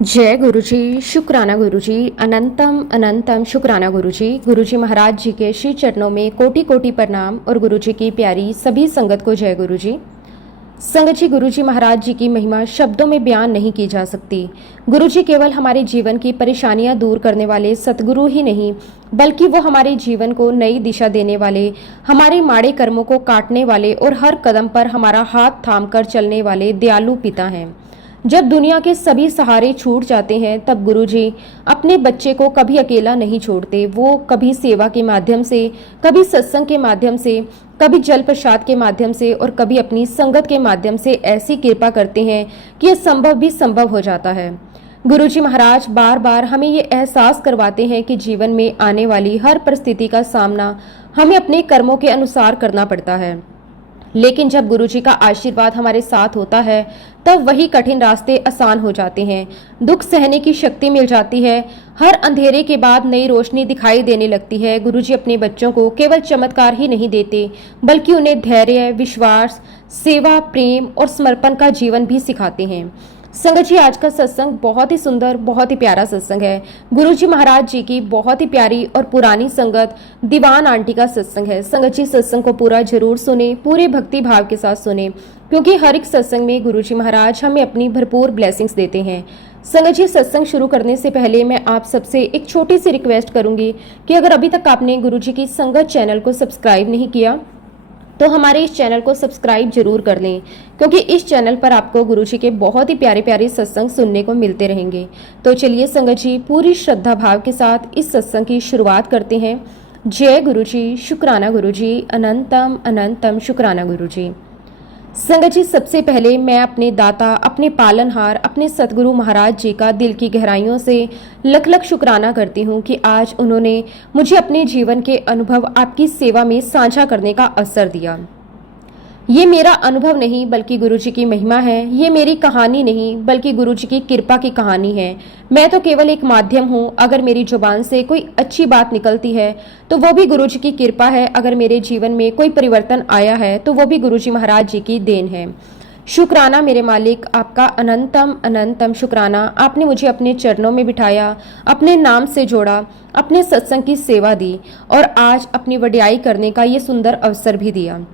जय गुरुजी, शुक्राना गुरुजी, अनंतम अनंतम शुक्राना गुरुजी। गुरुजी महाराज जी के श्री चरणों में कोटि कोटि प्रणाम और गुरुजी की प्यारी सभी संगत को जय गुरुजी। संगत जी, गुरुजी महाराज जी की महिमा शब्दों में बयान नहीं की जा सकती। गुरुजी केवल हमारे जीवन की परेशानियां दूर करने वाले सतगुरु ही नहीं, बल्कि वो हमारे जीवन को नई दिशा देने वाले, हमारे माड़े कर्मों को काटने वाले और हर कदम पर हमारा हाथ थामकर चलने वाले दयालु पिता हैं। जब दुनिया के सभी सहारे छूट जाते हैं, तब गुरुजी अपने बच्चे को कभी अकेला नहीं छोड़ते। वो कभी सेवा के माध्यम से, कभी सत्संग के माध्यम से, कभी जल प्रसाद के माध्यम से और कभी अपनी संगत के माध्यम से ऐसी कृपा करते हैं कि असंभव भी संभव हो जाता है। गुरुजी महाराज बार बार हमें ये एहसास करवाते हैं कि जीवन में आने वाली हर परिस्थिति का सामना हमें अपने कर्मों के अनुसार करना पड़ता है, लेकिन जब गुरुजी का आशीर्वाद हमारे साथ होता है तब वही कठिन रास्ते आसान हो जाते हैं। दुख सहने की शक्ति मिल जाती है। हर अंधेरे के बाद नई रोशनी दिखाई देने लगती है। गुरुजी अपने बच्चों को केवल चमत्कार ही नहीं देते, बल्कि उन्हें धैर्य, विश्वास, सेवा, प्रेम और समर्पण का जीवन भी सिखाते हैं। संगत जी, आज का सत्संग बहुत ही सुंदर, बहुत ही प्यारा सत्संग है। गुरुजी महाराज जी की बहुत ही प्यारी और पुरानी संगत दीवान आंटी का सत्संग है। संगत जी, सत्संग को पूरा जरूर सुने, पूरे भक्ति भाव के साथ सुने, क्योंकि हर एक सत्संग में गुरुजी महाराज हमें अपनी भरपूर ब्लेसिंग्स देते हैं। संगत जी, सत्संग शुरू करने से पहले मैं आप सबसे एक छोटी सी रिक्वेस्ट करूंगी कि अगर अभी तक आपने गुरुजी की संगत चैनल को सब्सक्राइब नहीं किया तो हमारे इस चैनल को सब्सक्राइब जरूर कर लें, क्योंकि इस चैनल पर आपको गुरुजी के बहुत ही प्यारे प्यारे सत्संग सुनने को मिलते रहेंगे। तो चलिए संगत जी, पूरी श्रद्धा भाव के साथ इस सत्संग की शुरुआत करते हैं। जय गुरुजी, शुक्राना गुरुजी, अनंतम अनंतम शुक्राना गुरुजी। संगत जी, सबसे पहले मैं अपने दाता, अपने पालनहार, अपने सतगुरु महाराज जी का दिल की गहराइयों से लख लख शुक्राना करती हूँ कि आज उन्होंने मुझे अपने जीवन के अनुभव आपकी सेवा में साझा करने का अवसर दिया। ये मेरा अनुभव नहीं, बल्कि गुरुजी की महिमा है। ये मेरी कहानी नहीं, बल्कि गुरुजी की कृपा की कहानी है। मैं तो केवल एक माध्यम हूँ। अगर मेरी जुबान से कोई अच्छी बात निकलती है तो वो भी गुरुजी की कृपा है। अगर मेरे जीवन में कोई परिवर्तन आया है तो वो भी गुरुजी महाराज जी की देन है। शुक्राना मेरे मालिक, आपका अनंतम अनंतम शुक्राना। आपने मुझे अपने चरणों में बिठाया, अपने नाम से जोड़ा, अपने सत्संग की सेवा दी और आज अपनी वडियाई करने का ये सुंदर अवसर भी दिया।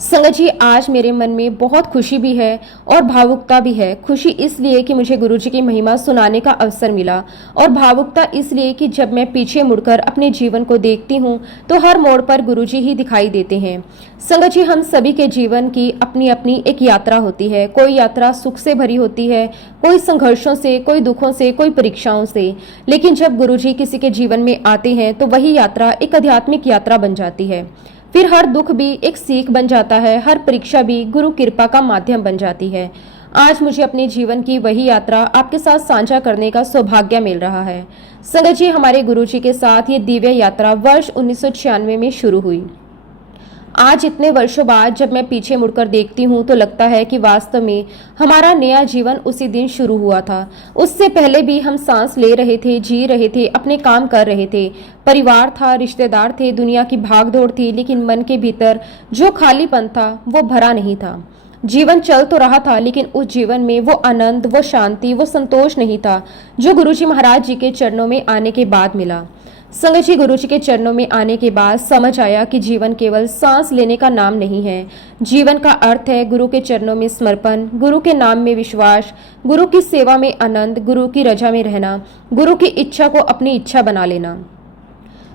संगत जी, आज मेरे मन में बहुत खुशी भी है और भावुकता भी है। खुशी इसलिए कि मुझे गुरुजी की महिमा सुनाने का अवसर मिला, और भावुकता इसलिए कि जब मैं पीछे मुड़कर अपने जीवन को देखती हूँ तो हर मोड़ पर गुरुजी ही दिखाई देते हैं। संगत जी, हम सभी के जीवन की अपनी अपनी एक यात्रा होती है। कोई यात्रा सुख से भरी होती है, कोई संघर्षों से, कोई दुखों से, कोई परीक्षाओं से। लेकिन जब गुरुजी किसी के जीवन में आते हैं तो वही यात्रा एक आध्यात्मिक यात्रा बन जाती है। फिर हर दुख भी एक सीख बन जाता है, हर परीक्षा भी गुरु कृपा का माध्यम बन जाती है। आज मुझे अपने जीवन की वही यात्रा आपके साथ साझा करने का सौभाग्य मिल रहा है। संगत जी, हमारे गुरुजी के साथ ये दिव्य यात्रा वर्ष 1996 में शुरू हुई। आज इतने वर्षों बाद जब मैं पीछे मुड़कर देखती हूँ तो लगता है कि वास्तव में हमारा नया जीवन उसी दिन शुरू हुआ था। उससे पहले भी हम सांस ले रहे थे, जी रहे थे, अपने काम कर रहे थे। परिवार था, रिश्तेदार थे, दुनिया की भागदौड़ थी, लेकिन मन के भीतर जो खालीपन था वो भरा नहीं था। जीवन चल तो रहा था, लेकिन उस जीवन में वो आनंद, वो शांति, वो संतोष नहीं था जो गुरुजी महाराज जी के चरणों में आने के बाद मिला। संगत जी, गुरुजी के चरणों में आने के बाद समझ आया कि जीवन केवल सांस लेने का नाम नहीं है। जीवन का अर्थ है गुरु के चरणों में समर्पण, गुरु के नाम में विश्वास, गुरु की सेवा में आनंद, गुरु की रजा में रहना, गुरु की इच्छा को अपनी इच्छा बना लेना।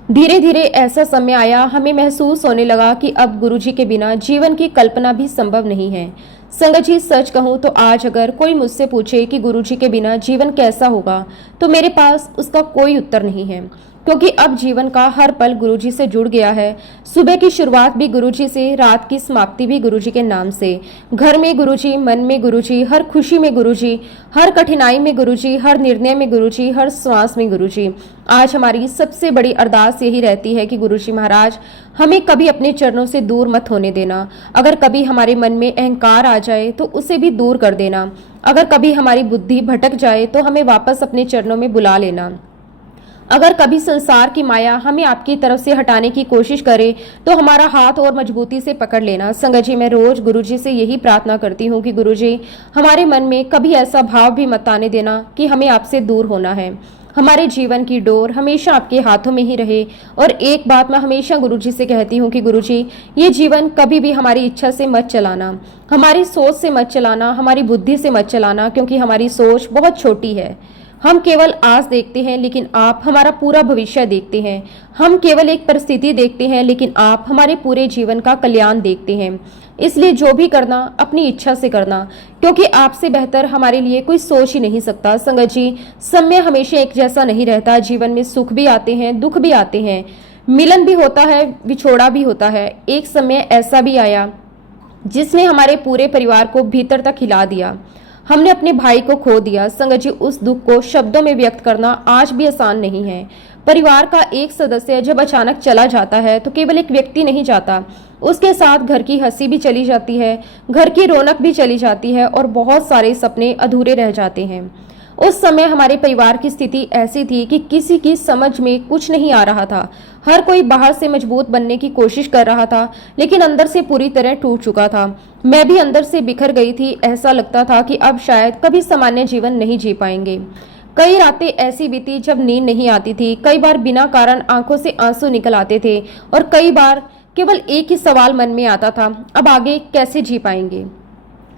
धीरे धीरे ऐसा समय आया, हमें महसूस होने लगा कि अब गुरुजी के बिना जीवन की कल्पना भी संभव नहीं है। संगत जी, सच कहूँ तो आज अगर कोई मुझसे पूछे कि गुरुजी के बिना जीवन कैसा होगा तो मेरे पास उसका कोई उत्तर नहीं है, क्योंकि अब जीवन का हर पल गुरुजी से जुड़ गया है। सुबह की शुरुआत भी गुरुजी से, रात की समाप्ति भी गुरुजी के नाम से। घर में गुरुजी, मन में गुरुजी, हर खुशी में गुरुजी, हर कठिनाई में गुरुजी, हर निर्णय में गुरुजी, हर श्वास में गुरुजी। आज हमारी सबसे बड़ी अरदास यही रहती है कि गुरुजी महाराज हमें कभी अपने चरणों से दूर मत होने देना। अगर कभी हमारे मन में अहंकार आ जाए तो उसे भी दूर कर देना। अगर कभी हमारी बुद्धि भटक जाए तो हमें वापस अपने चरणों में बुला लेना। अगर कभी संसार की माया हमें आपकी तरफ से हटाने की कोशिश करे तो हमारा हाथ और मजबूती से पकड़ लेना। संगत जी, मैं रोज गुरुजी से यही प्रार्थना करती हूँ कि गुरुजी हमारे मन में कभी ऐसा भाव भी मत आने देना कि हमें आपसे दूर होना है। हमारे जीवन की डोर हमेशा आपके हाथों में ही रहे। और एक बात मैं हमेशा गुरुजी से कहती हूँ कि गुरुजी, ये जीवन कभी भी हमारी इच्छा से मत चलाना, हमारी सोच से मत चलाना, हमारी बुद्धि से मत चलाना, क्योंकि हमारी सोच बहुत छोटी है। हम केवल आज देखते हैं लेकिन आप हमारा पूरा भविष्य देखते हैं। हम केवल एक परिस्थिति देखते हैं लेकिन आप हमारे पूरे जीवन का कल्याण देखते हैं। इसलिए जो भी करना अपनी इच्छा से करना, क्योंकि आपसे बेहतर हमारे लिए कोई सोच ही नहीं सकता। संगत जी, समय हमेशा एक जैसा नहीं रहता। जीवन में सुख भी आते हैं, दुख भी आते हैं, मिलन भी होता है, विछोड़ा भी होता है। एक समय ऐसा भी आया जिसने हमारे पूरे परिवार को भीतर तक हिला दिया। हमने अपने भाई को खो दिया। संगत जी, उस दुख को शब्दों में व्यक्त करना आज भी आसान नहीं है। परिवार का एक सदस्य जब अचानक चला जाता है तो केवल एक व्यक्ति नहीं जाता, उसके साथ घर की हंसी भी चली जाती है, घर की रौनक भी चली जाती है और बहुत सारे सपने अधूरे रह जाते हैं। उस समय हमारे परिवार की स्थिति ऐसी थी कि किसी की समझ में कुछ नहीं आ रहा था। हर कोई बाहर से मजबूत बनने की कोशिश कर रहा था लेकिन अंदर से पूरी तरह टूट चुका था। मैं भी अंदर से बिखर गई थी। ऐसा लगता था कि अब शायद कभी सामान्य जीवन नहीं जी पाएंगे। कई रातें ऐसी बीती जब नींद नहीं आती थी। कई बार बिना कारण आंखों से आंसू निकल आते थे और कई बार केवल एक ही सवाल मन में आता था, अब आगे कैसे जी पाएंगे।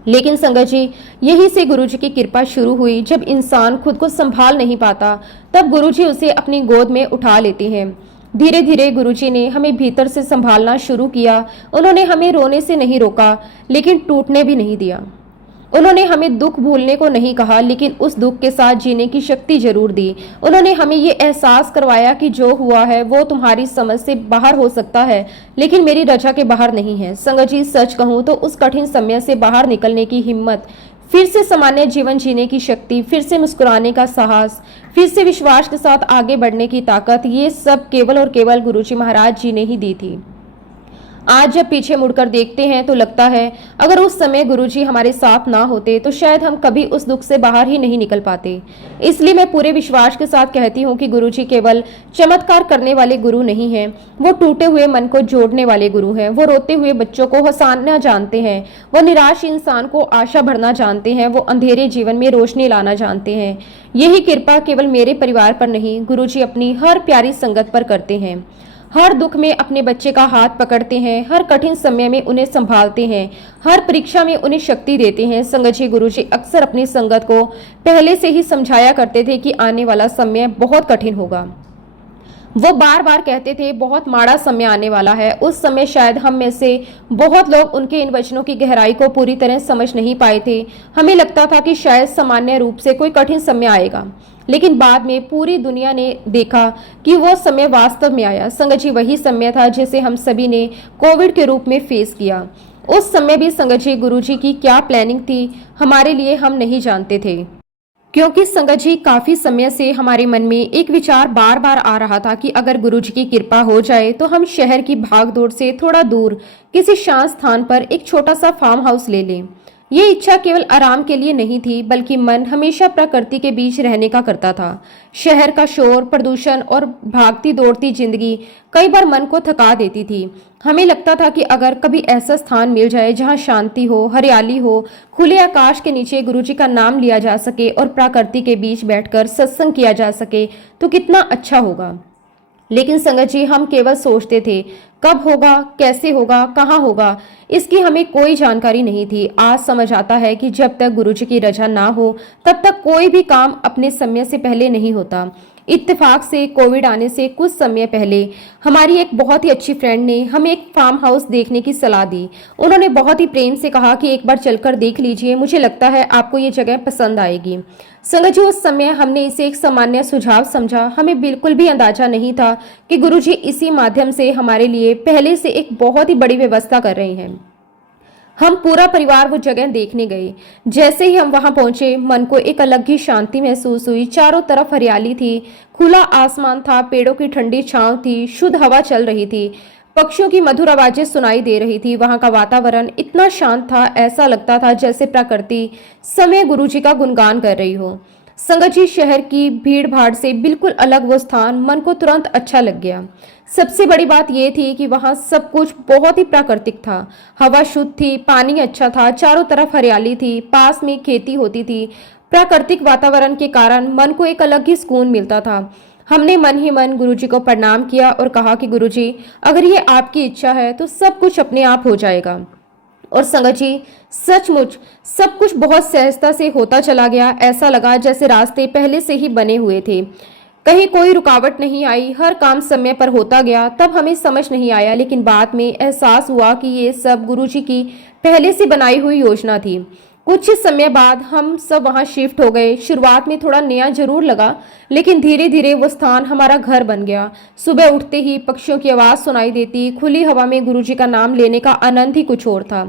लेकिन संगत जी, यही से गुरुजी की कृपा शुरू हुई। जब इंसान खुद को संभाल नहीं पाता तब गुरुजी उसे अपनी गोद में उठा लेते हैं। धीरे धीरे गुरुजी ने हमें भीतर से संभालना शुरू किया। उन्होंने हमें रोने से नहीं रोका लेकिन टूटने भी नहीं दिया। उन्होंने हमें दुख भूलने को नहीं कहा लेकिन उस दुख के साथ जीने की शक्ति जरूर दी। उन्होंने हमें ये एहसास करवाया कि जो हुआ है वो तुम्हारी समझ से बाहर हो सकता है लेकिन मेरी रजा के बाहर नहीं है। संगत जी, सच कहूँ तो उस कठिन समय से बाहर निकलने की हिम्मत, फिर से सामान्य जीवन जीने की शक्ति, फिर से मुस्कुराने का साहस, फिर से विश्वास के साथ आगे बढ़ने की ताकत, ये सब केवल और केवल गुरुजी महाराज जी ने ही दी थी। आज जब पीछे मुड़कर देखते हैं तो लगता है अगर उस समय गुरुजी हमारे साथ ना होते तो शायद हम कभी उस दुख से बाहर ही नहीं निकल पाते। इसलिए मैं पूरे विश्वास के साथ कहती हूँ कि गुरुजी केवल चमत्कार करने वाले गुरु नहीं हैं, वो टूटे हुए मन को जोड़ने वाले गुरु हैं। वो रोते हुए बच्चों को हंसाना जानते हैं, वो निराश इंसान को आशा भरना जानते हैं, वो अंधेरे जीवन में रोशनी लाना जानते हैं। यही कृपा केवल मेरे परिवार पर नहीं, गुरुजी अपनी हर प्यारी संगत पर करते हैं। हर दुख में अपने बच्चे का हाथ पकड़ते हैं, हर कठिन समय में उन्हें संभालते हैं, हर परीक्षा में उन्हें शक्ति देते हैं। संगत जी, गुरुजी अक्सर अपनी संगत को पहले से ही समझाया करते थे कि आने वाला समय बहुत कठिन होगा। वो बार बार कहते थे बहुत माड़ा समय आने वाला है। उस समय शायद हम में से बहुत लोग उनके इन वचनों की गहराई को पूरी तरह समझ नहीं पाए थे। हमें लगता था कि शायद सामान्य रूप से कोई कठिन समय आएगा, लेकिन बाद में पूरी दुनिया ने देखा कि वो समय वास्तव में आया। संगत जी, वही समय था जिसे हम सभी ने कोविड के रूप में फेस किया। उस समय भी संगत जी, गुरुजी की क्या प्लानिंग थी हमारे लिए हम नहीं जानते थे, क्योंकि संगत जी काफी समय से हमारे मन में एक विचार बार बार आ रहा था कि अगर गुरुजी की कृपा हो जाए तो हम शहर की भागदौड़ से थोड़ा दूर किसी शांत स्थान पर एक छोटा सा फार्म हाउस ले लें। ये इच्छा केवल आराम के लिए नहीं थी, बल्कि मन हमेशा प्रकृति के बीच रहने का करता था। शहर का शोर, प्रदूषण और भागती दौड़ती जिंदगी कई बार मन को थका देती थी। हमें लगता था कि अगर कभी ऐसा स्थान मिल जाए जहाँ शांति हो, हरियाली हो, खुले आकाश के नीचे गुरुजी का नाम लिया जा सके और प्रकृति के बीच बैठकर सत्संग किया जा सके तो कितना अच्छा होगा। लेकिन संगत जी, हम केवल सोचते थे कब होगा, कैसे होगा, कहाँ होगा, इसकी हमें कोई जानकारी नहीं थी। आज समझ आता है कि जब तक गुरुजी की रजा ना हो तब तक कोई भी काम अपने समय से पहले नहीं होता। इत्तेफाक से कोविड आने से कुछ समय पहले हमारी एक बहुत ही अच्छी फ्रेंड ने हमें एक फार्म हाउस देखने की सलाह दी। उन्होंने बहुत ही प्रेम से कहा कि एक बार चलकर देख लीजिए, मुझे लगता है आपको ये जगह पसंद आएगी। संगत जी, उस समय हमने इसे एक सामान्य सुझाव समझा। हमें बिल्कुल भी अंदाजा नहीं था कि गुरुजी इसी माध्यम से हमारे लिए पहले से एक बहुत ही बड़ी व्यवस्था कर रहे हैं। हम पूरा परिवार वो जगह देखने गए। जैसे ही हम वहां पहुंचे, मन को एक अलग ही शांति महसूस हुई। चारों तरफ हरियाली थी, खुला आसमान था, पेड़ों की ठंडी छांव थी, शुद्ध हवा चल रही थी, पक्षियों की मधुर आवाजें सुनाई दे रही थी। वहां का वातावरण इतना शांत था, ऐसा लगता था जैसे प्रकृति समय गुरुजी का गुणगान कर रही हो। संगत जी, शहर की भीड़ भाड़ से बिल्कुल अलग वो स्थान मन को तुरंत अच्छा लग गया। सबसे बड़ी बात यह थी कि वहां सब कुछ बहुत ही प्राकृतिक था। हवा शुद्ध थी, पानी अच्छा था, चारों तरफ हरियाली थी, पास में खेती होती थी। प्राकृतिक वातावरण के कारण मन को एक अलग ही सुकून मिलता था। हमने मन ही मन गुरुजी को प्रणाम किया और कहा कि गुरुजी, अगर ये आपकी इच्छा है तो सब कुछ अपने आप हो जाएगा। और संगत जी, सचमुच सब कुछ बहुत सहजता से होता चला गया। ऐसा लगा जैसे रास्ते पहले से ही बने हुए थे, कहीं कोई रुकावट नहीं आई, हर काम समय पर होता गया। तब हमें समझ नहीं आया, लेकिन बाद में एहसास हुआ कि ये सब गुरुजी की पहले से बनाई हुई योजना थी। कुछ ही समय बाद हम सब वहां शिफ्ट हो गए। शुरुआत में थोड़ा नया जरूर लगा, लेकिन धीरे धीरे वो स्थान हमारा घर बन गया। सुबह उठते ही पक्षियों की आवाज सुनाई देती, खुली हवा में गुरुजी का नाम लेने का आनंद ही कुछ और था।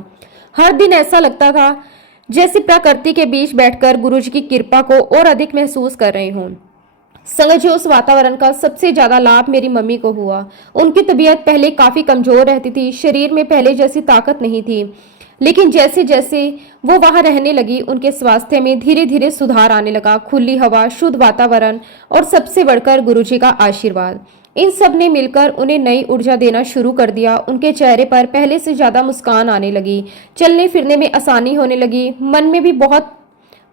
हर दिन ऐसा लगता था जैसे प्रकृति के बीच बैठकर गुरुजी की कृपा को और अधिक महसूस कर रहे हों। संगत जी, उस वातावरण का सबसे ज्यादा लाभ मेरी मम्मी को हुआ। उनकी तबीयत पहले काफी कमजोर रहती थी, शरीर में पहले जैसी ताकत नहीं थी, लेकिन जैसे जैसे वो वहां रहने लगी, उनके स्वास्थ्य में धीरे धीरे सुधार आने लगा। खुली हवा, शुद्ध वातावरण और सबसे बढ़कर गुरुजी का आशीर्वाद, इन सब ने मिलकर उन्हें नई ऊर्जा देना शुरू कर दिया। उनके चेहरे पर पहले से ज्यादा मुस्कान आने लगी, चलने फिरने में आसानी होने लगी, मन में भी बहुत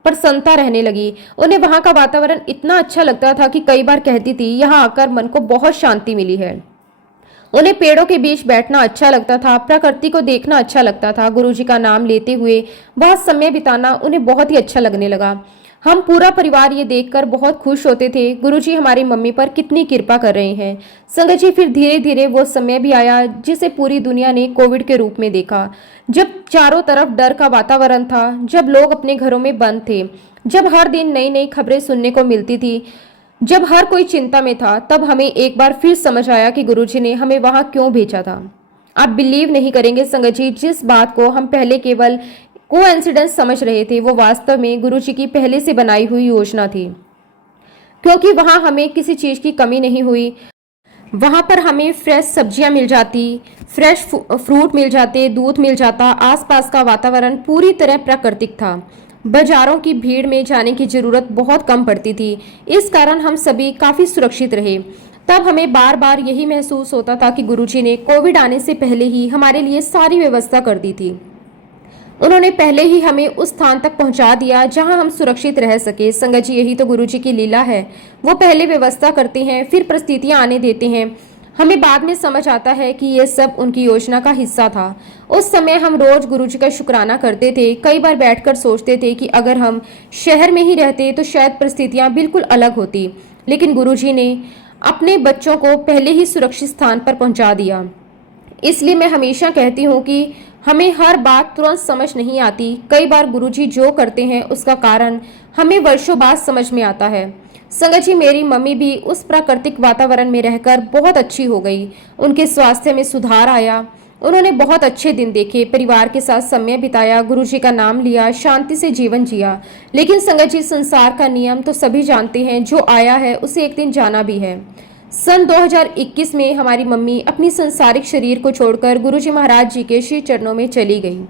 प्रसन्नता रहने लगी। उन्हें वहां का वातावरण इतना अच्छा लगता था कि कई बार कहती थी, यहाँ आकर मन को बहुत शांति मिली है। उन्हें पेड़ों के बीच बैठना अच्छा लगता था, प्रकृति को देखना अच्छा लगता था। गुरुजी का नाम लेते हुए वह समय बिताना उन्हें बहुत ही अच्छा लगने लगा। हम पूरा परिवार ये देखकर बहुत खुश होते थे, गुरुजी हमारी मम्मी पर कितनी कृपा कर रहे हैं। संगत जी, फिर धीरे धीरे वो समय भी आया जिसे पूरी दुनिया ने कोविड के रूप में देखा, जब चारों तरफ डर का वातावरण था, जब लोग अपने घरों में बंद थे, जब हर दिन नई नई खबरें सुनने को मिलती थी, जब हर कोई चिंता में था। तब हमें एक बार फिर समझ आया कि गुरुजी ने हमें वहां क्यों भेजा था। आप बिलीव नहीं करेंगे संगत जी, जिस बात को हम पहले केवल कोइंसिडेंस समझ रहे थे, वो वास्तव में गुरुजी की पहले से बनाई हुई योजना थी। क्योंकि वहां हमें किसी चीज की कमी नहीं हुई। वहां पर हमें फ्रेश सब्जियां मिल जाती, फ्रेश फ्रूट मिल जाते, दूध मिल जाता। आसपास का वातावरण पूरी तरह प्राकृतिक था। बाजारों की भीड़ में जाने की जरूरत बहुत कम पड़ती थी। इस कारण हम सभी काफी सुरक्षित रहे। तब हमें बार बार यही महसूस होता था कि गुरुजी ने कोविड आने से पहले ही हमारे लिए सारी व्यवस्था कर दी थी। उन्होंने पहले ही हमें उस स्थान तक पहुंचा दिया जहां हम सुरक्षित रह सके। संगत जी, यही तो गुरुजी की लीला है। वो पहले व्यवस्था करते हैं, फिर परिस्थितियां आने देते हैं। हमें बाद में समझ आता है कि ये सब उनकी योजना का हिस्सा था। उस समय हम रोज गुरुजी का शुक्राना करते थे। कई बार बैठकर सोचते थे कि अगर हम शहर में ही रहते तो शायद परिस्थितियां बिल्कुल अलग होती, लेकिन गुरुजी ने अपने बच्चों को पहले ही सुरक्षित स्थान पर पहुंचा दिया। इसलिए मैं हमेशा कहती हूँ कि हमें हर बात तुरंत समझ नहीं आती। कई बार गुरुजी जो करते हैं उसका कारण हमें वर्षों बाद समझ में आता है। संगत जी, मेरी मम्मी भी उस प्राकृतिक वातावरण में रहकर बहुत अच्छी हो गई। उनके स्वास्थ्य में सुधार आया, उन्होंने बहुत अच्छे दिन देखे, परिवार के साथ समय बिताया, गुरुजी का नाम लिया, शांति से जीवन जिया। लेकिन संगत जी, संसार का नियम तो सभी जानते हैं, जो आया है उसे एक दिन जाना भी है। सन 2021 में हमारी मम्मी अपनी संसारिक शरीर को छोड़कर गुरुजी महाराज जी के श्री चरणों में चली गई।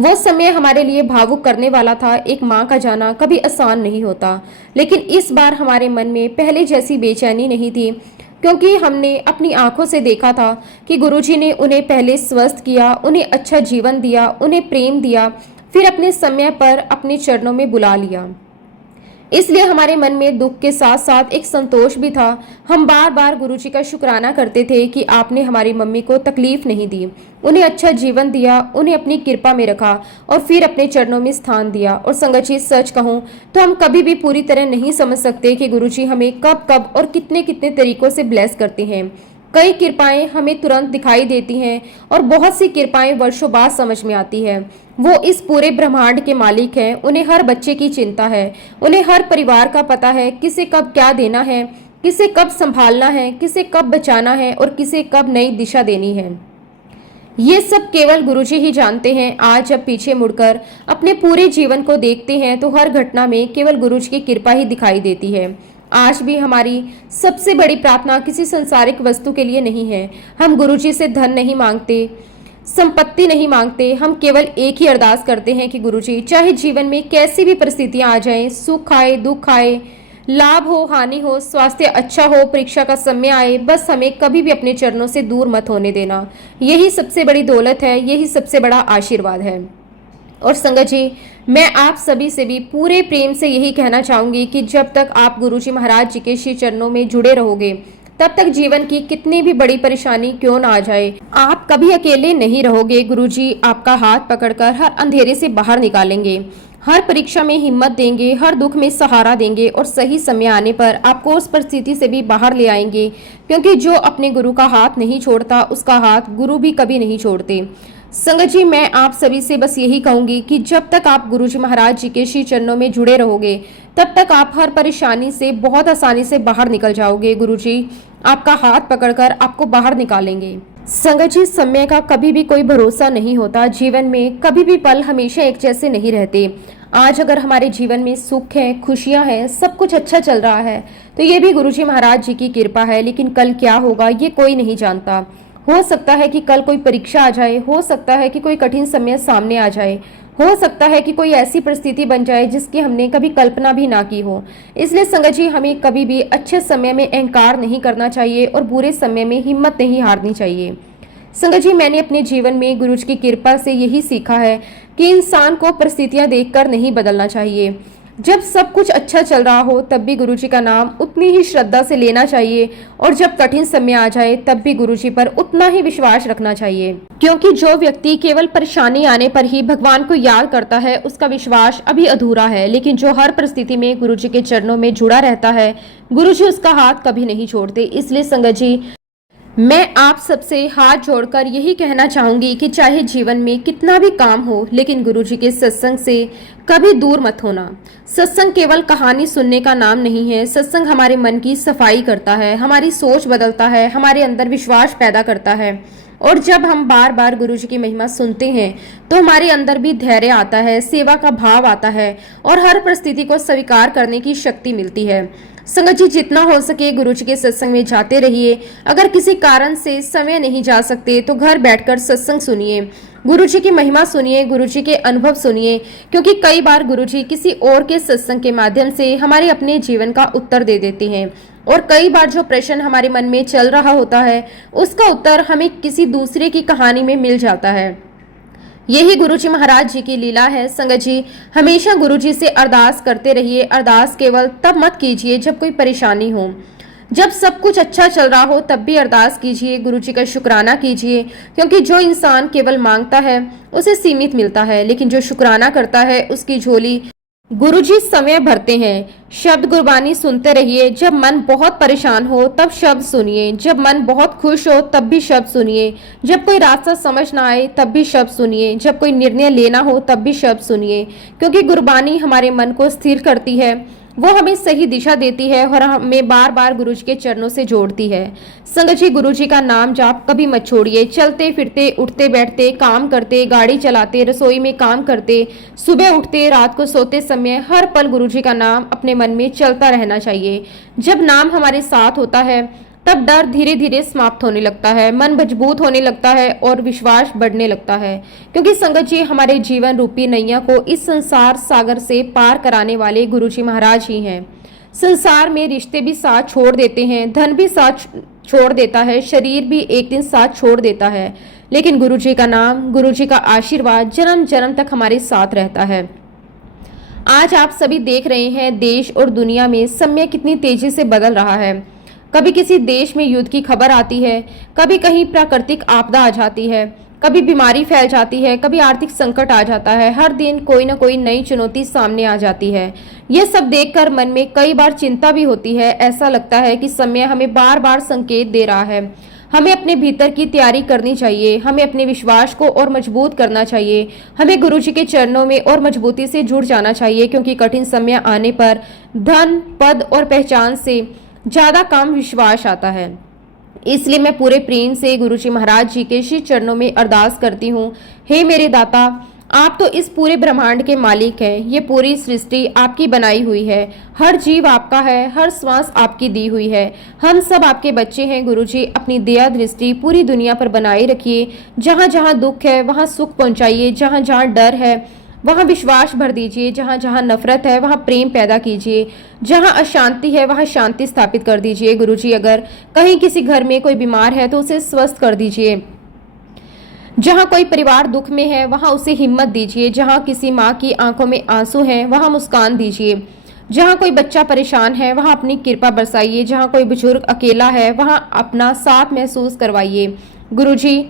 वो समय हमारे लिए भावुक करने वाला था। एक माँ का जाना कभी आसान नहीं होता, लेकिन इस बार हमारे मन में पहले जैसी बेचैनी नहीं थी, क्योंकि हमने अपनी आंखों से देखा था कि गुरुजी ने उन्हें पहले स्वस्थ किया, उन्हें अच्छा जीवन दिया, उन्हें प्रेम दिया, फिर अपने समय पर अपने चरणों में बुला लिया। इसलिए हमारे मन में दुख के साथ साथ एक संतोष भी था। हम बार बार गुरुजी का शुक्राना करते थे कि आपने हमारी मम्मी को तकलीफ नहीं दी, उन्हें अच्छा जीवन दिया, उन्हें अपनी कृपा में रखा और फिर अपने चरणों में स्थान दिया। और संगत जी, सच कहूँ तो हम कभी भी पूरी तरह नहीं समझ सकते कि गुरुजी हमें कब कब और कितने कितने तरीकों से ब्लेस करते हैं। कई कृपाएं हमें तुरंत दिखाई देती हैं और बहुत सी कृपाएं वर्षों बाद समझ में आती है। वो इस पूरे ब्रह्मांड के मालिक हैं, उन्हें हर बच्चे की चिंता है, उन्हें हर परिवार का पता है, किसे कब क्या देना है, किसे कब संभालना है, किसे कब बचाना है और किसे कब नई दिशा देनी है। ये सब केवल गुरुजी ही जानते हैं। आज जब पीछे मुड़कर अपने पूरे जीवन को देखते हैं तो हर घटना में केवल गुरुजी की कृपा ही दिखाई देती है। आज भी हमारी सबसे बड़ी प्रार्थना किसी संसारिक वस्तु के लिए नहीं है। हम गुरुजी से धन नहीं मांगते, संपत्ति नहीं मांगते, हम केवल एक ही अरदास करते हैं कि गुरुजी चाहे जीवन में कैसी भी परिस्थितियां आ जाएं, सुख आए दुख आए, लाभ हो हानि हो, स्वास्थ्य अच्छा हो, परीक्षा का समय आए, बस हमें कभी भी अपने चरणों से दूर मत होने देना। यही सबसे बड़ी दौलत है, यही सबसे बड़ा आशीर्वाद है। और संगत जी, मैं आप सभी से भी पूरे प्रेम से यही कहना चाहूंगी कि जब तक आप गुरुजी महाराज जी के श्री चरणों में जुड़े रहोगे, तब तक जीवन की कितनी भी बड़ी परेशानी क्यों ना आ जाए, आप कभी अकेले नहीं रहोगे। गुरुजी आपका हाथ पकड़कर हर अंधेरे से बाहर निकालेंगे, हर परीक्षा में हिम्मत देंगे, हर दुख में सहारा देंगे और सही समय आने पर आपको उस परिस्थिति से भी बाहर ले आएंगे। क्योंकि जो अपने गुरु का हाथ नहीं छोड़ता, उसका हाथ गुरु भी कभी नहीं छोड़ते। संगत जी, मैं आप सभी से बस यही कहूंगी कि जब तक आप गुरुजी महाराज जी के श्री चरणों में जुड़े रहोगे, तब तक आप हर परेशानी से बहुत आसानी से बाहर निकल जाओगे। गुरुजी आपका हाथ पकड़कर आपको बाहर निकालेंगे। संगत जी, समय का कभी भी कोई भरोसा नहीं होता। जीवन में कभी भी पल हमेशा एक जैसे नहीं रहते। आज अगर हमारे जीवन में सुख है, खुशियां हैं, सब कुछ अच्छा चल रहा है, तो ये भी गुरुजी महाराज जी की कृपा है। लेकिन कल क्या होगा ये कोई नहीं जानता। हो सकता है कि कल कोई परीक्षा आ जाए, हो सकता है कि कोई कठिन समय सामने आ जाए, हो सकता है कि कोई ऐसी परिस्थिति बन जाए जिसकी हमने कभी कल्पना भी ना की हो। इसलिए संगत जी, हमें कभी भी अच्छे समय में अहंकार नहीं करना चाहिए और बुरे समय में हिम्मत नहीं हारनी चाहिए। संगत जी, मैंने अपने जीवन में गुरु जी की कृपा से यही सीखा है कि इंसान को परिस्थितियां देखकर नहीं बदलना चाहिए। जब सब कुछ अच्छा चल रहा हो तब भी गुरुजी का नाम उतनी ही श्रद्धा से लेना चाहिए, और जब कठिन समय आ जाए तब भी गुरुजी पर उतना ही विश्वास रखना चाहिए। क्योंकि जो व्यक्ति केवल परेशानी आने पर ही भगवान को याद करता है, उसका विश्वास अभी अधूरा है। लेकिन जो हर परिस्थिति में गुरुजी के चरणों में जुड़ा रहता है, गुरुजी उसका हाथ कभी नहीं छोड़ते। इसलिए संगत जी, मैं आप सबसे हाथ जोड़कर यही कहना चाहूंगी कि चाहे जीवन में कितना भी काम हो, लेकिन गुरुजी के सत्संग से कभी दूर मत होना। सत्संग केवल कहानी सुनने का नाम नहीं है। सत्संग हमारे मन की सफाई करता है, हमारी सोच बदलता है, हमारे अंदर विश्वास पैदा करता है। और जब हम बार बार गुरुजी की महिमा सुनते हैं तो हमारे अंदर भी धैर्य आता है, सेवा का भाव आता है और हर परिस्थिति को स्वीकार करने की शक्ति मिलती है। संगत जी, जितना हो सके गुरुजी के सत्संग में जाते रहिए। अगर किसी कारण से समय नहीं जा सकते तो घर बैठकर सत्संग सुनिए, गुरुजी की महिमा सुनिए, गुरुजी के अनुभव सुनिए। क्योंकि कई बार गुरुजी किसी और के सत्संग के माध्यम से हमारे अपने जीवन का उत्तर दे देते हैं, और कई बार जो प्रश्न हमारे मन में चल रहा होता है उसका उत्तर हमें किसी दूसरे की कहानी में मिल जाता है। यही गुरुजी महाराज जी की लीला है। संगत जी, हमेशा गुरुजी से अरदास करते रहिए। अरदास केवल तब मत कीजिए जब कोई परेशानी हो। जब सब कुछ अच्छा चल रहा हो तब भी अरदास कीजिए, गुरुजी का शुक्राना कीजिए। क्योंकि जो इंसान केवल मांगता है उसे सीमित मिलता है, लेकिन जो शुक्राना करता है उसकी झोली गुरुजी समय भरते हैं। शब्द गुरबानी सुनते रहिए। जब मन बहुत परेशान हो तब शब्द सुनिए, जब मन बहुत खुश हो तब भी शब्द सुनिए, जब कोई रास्ता समझ ना आए तब भी शब्द सुनिए, जब कोई निर्णय लेना हो तब भी शब्द सुनिए। क्योंकि गुरबानी हमारे मन को स्थिर करती है, वो हमें सही दिशा देती है और हमें बार बार गुरुजी के चरणों से जोड़ती है। संगत जी, गुरुजी का नाम जाप कभी मत छोड़िए। चलते फिरते, उठते बैठते, काम करते, गाड़ी चलाते, रसोई में काम करते, सुबह उठते, रात को सोते समय हर पल गुरुजी का नाम अपने मन में चलता रहना चाहिए। जब नाम हमारे साथ होता है तब डर धीरे धीरे समाप्त होने लगता है, मन मजबूत होने लगता है और विश्वास बढ़ने लगता है। क्योंकि संगत जी, हमारे जीवन रूपी नैया को इस संसार सागर से पार कराने वाले गुरुजी महाराज ही हैं। संसार में रिश्ते भी साथ छोड़ देते हैं, धन भी साथ छोड़ देता है, शरीर भी एक दिन साथ छोड़ देता है, लेकिन गुरुजी का नाम, गुरुजी का आशीर्वाद जन्म जन्म तक हमारे साथ रहता है। आज आप सभी देख रहे हैं देश और दुनिया में समय कितनी तेजी से बदल रहा है। कभी किसी देश में युद्ध की खबर आती है, कभी कहीं प्राकृतिक आपदा आ जाती है, कभी बीमारी फैल जाती है, कभी आर्थिक संकट आ जाता है। हर दिन कोई ना कोई नई चुनौती सामने आ जाती है। ये सब देखकर मन में कई बार चिंता भी होती है। ऐसा लगता है कि समय हमें बार बार संकेत दे रहा है। हमें अपने भीतर की तैयारी करनी चाहिए, हमें अपने विश्वास को और मजबूत करना चाहिए, हमें गुरुजी के चरणों में और मजबूती से जुड़ जाना चाहिए। क्योंकि कठिन समय आने पर धन, पद और पहचान से ज्यादा काम विश्वास आता है। इसलिए मैं पूरे प्रेम से गुरुजी महाराज जी के श्री चरणों में अरदास करती हूँ, हे मेरे दाता, आप तो इस पूरे ब्रह्मांड के मालिक हैं। ये पूरी सृष्टि आपकी बनाई हुई है। हर जीव आपका है, हर श्वास आपकी दी हुई है। हम सब आपके बच्चे हैं गुरुजी। अपनी दया दृष्टि पूरी दुनिया पर बनाए रखिए। जहाँ जहाँ दुख है वहाँ सुख पहुँचाइए, जहाँ जहाँ डर है वहाँ विश्वास भर दीजिए, जहाँ जहाँ नफरत है वहाँ प्रेम पैदा कीजिए, जहाँ अशांति है वहाँ शांति स्थापित कर दीजिए गुरुजी। अगर कहीं किसी घर में कोई बीमार है तो उसे स्वस्थ कर दीजिए। जहाँ कोई परिवार दुख में है वहाँ उसे हिम्मत दीजिए। जहाँ किसी माँ की आंखों में आंसू हैं वहाँ मुस्कान दीजिए। जहाँ कोई बच्चा परेशान है वहाँ अपनी कृपा बरसाइए। जहाँ कोई बुजुर्ग अकेला है वहाँ अपना साथ महसूस करवाइए गुरुजी।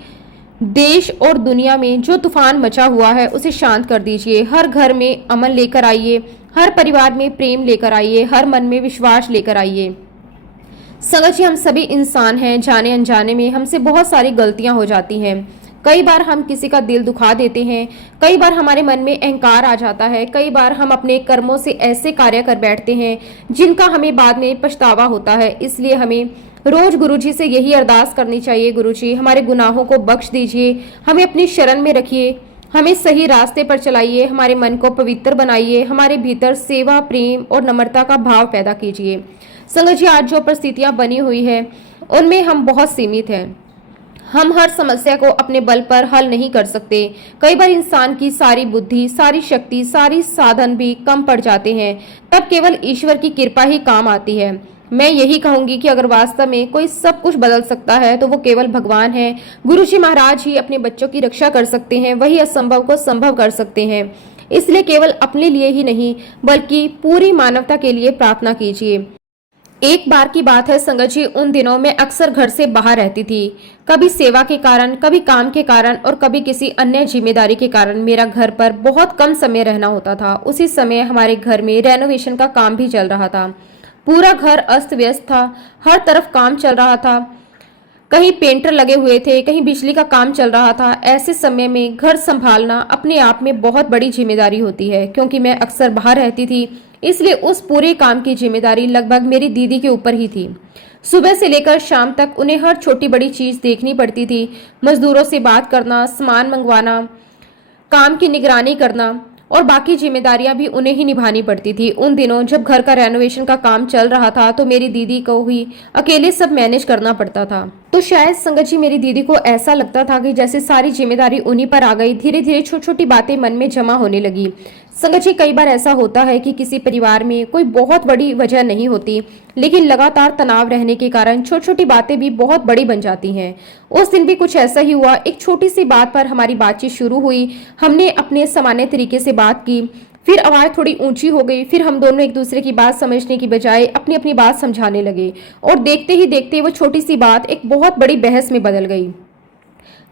देश और दुनिया में जो तूफान मचा हुआ है उसे शांत कर दीजिए। हर घर में अमन लेकर आइए, हर परिवार में प्रेम लेकर आइए, हर मन में विश्वास लेकर आइए। संगत जी, हम सभी इंसान हैं, जाने अनजाने में हमसे बहुत सारी गलतियां हो जाती हैं। कई बार हम किसी का दिल दुखा देते हैं, कई बार हमारे मन में अहंकार आ जाता है, कई बार हम अपने कर्मों से ऐसे कार्य कर बैठते हैं जिनका हमें बाद में पछतावा होता है। इसलिए हमें रोज गुरुजी से यही अरदास करनी चाहिए, गुरुजी हमारे गुनाहों को बख्श दीजिए, हमें अपनी शरण में रखिए, हमें सही रास्ते पर चलाइए, हमारे मन को पवित्र बनाइए, हमारे भीतर सेवा, प्रेम और नम्रता का भाव पैदा कीजिए। संगत जी, आज जो परिस्थितियां बनी हुई है उनमें हम बहुत सीमित हैं। हम हर समस्या को अपने बल पर हल नहीं कर सकते। कई बार इंसान की सारी बुद्धि, सारी शक्ति, सारी साधन भी कम पड़ जाते हैं। तब केवल ईश्वर की कृपा ही काम आती है। मैं यही कहूंगी कि अगर वास्तव में कोई सब कुछ बदल सकता है तो वो केवल भगवान है। गुरुजी महाराज ही अपने बच्चों की रक्षा कर सकते हैं, वही असंभव को संभव कर सकते हैं। इसलिए केवल अपने लिए ही नहीं बल्कि पूरी मानवता के लिए प्रार्थना कीजिए। एक बार की बात है संगत जी, उन दिनों में अक्सर घर से बाहर रहती थी। कभी सेवा के कारण, कभी काम के कारण और कभी किसी अन्य जिम्मेदारी के कारण मेरा घर पर बहुत कम समय रहना होता था। उसी समय हमारे घर में रेनोवेशन का काम भी चल रहा था। पूरा घर अस्त व्यस्त था, हर तरफ काम चल रहा था। कहीं पेंटर लगे हुए थे, कहीं बिजली का काम चल रहा था। ऐसे समय में घर संभालना अपने आप में बहुत बड़ी जिम्मेदारी होती है। क्योंकि मैं अक्सर बाहर रहती थी इसलिए उस पूरे काम की जिम्मेदारी लगभग मेरी दीदी के ऊपर ही थी। सुबह से लेकर शाम तक उन्हें हर छोटी बड़ी चीज देखनी पड़ती थी। मजदूरों से बात करना, सामान मंगवाना, काम की निगरानी करना और बाकी जिम्मेदारियां भी उन्हें ही निभानी पड़ती थी। उन दिनों जब घर का रेनोवेशन का काम चल रहा था तो मेरी दीदी को ही अकेले सब मैनेज करना पड़ता था। तो शायद संगत जी, मेरी दीदी को ऐसा लगता था कि जैसे सारी जिम्मेदारी उन्हीं पर आ गई। धीरे धीरे छोटी छोटी बातें मन में जमा होने लगी। संगत जी, कई बार ऐसा होता है कि किसी परिवार में कोई बहुत बड़ी वजह नहीं होती, लेकिन लगातार तनाव रहने के कारण छोटी छोटी बातें भी बहुत बड़ी बन जाती हैं। उस दिन भी कुछ ऐसा ही हुआ। एक छोटी सी बात पर हमारी बातचीत शुरू हुई। हमने अपने सामान्य तरीके से बात की, फिर आवाज थोड़ी ऊंची हो गई। फिर हम दोनों एक दूसरे की बात समझने की बजाय अपनी अपनी बात समझाने लगे और देखते ही देखते वो छोटी सी बात एक बहुत बड़ी बहस में बदल गई।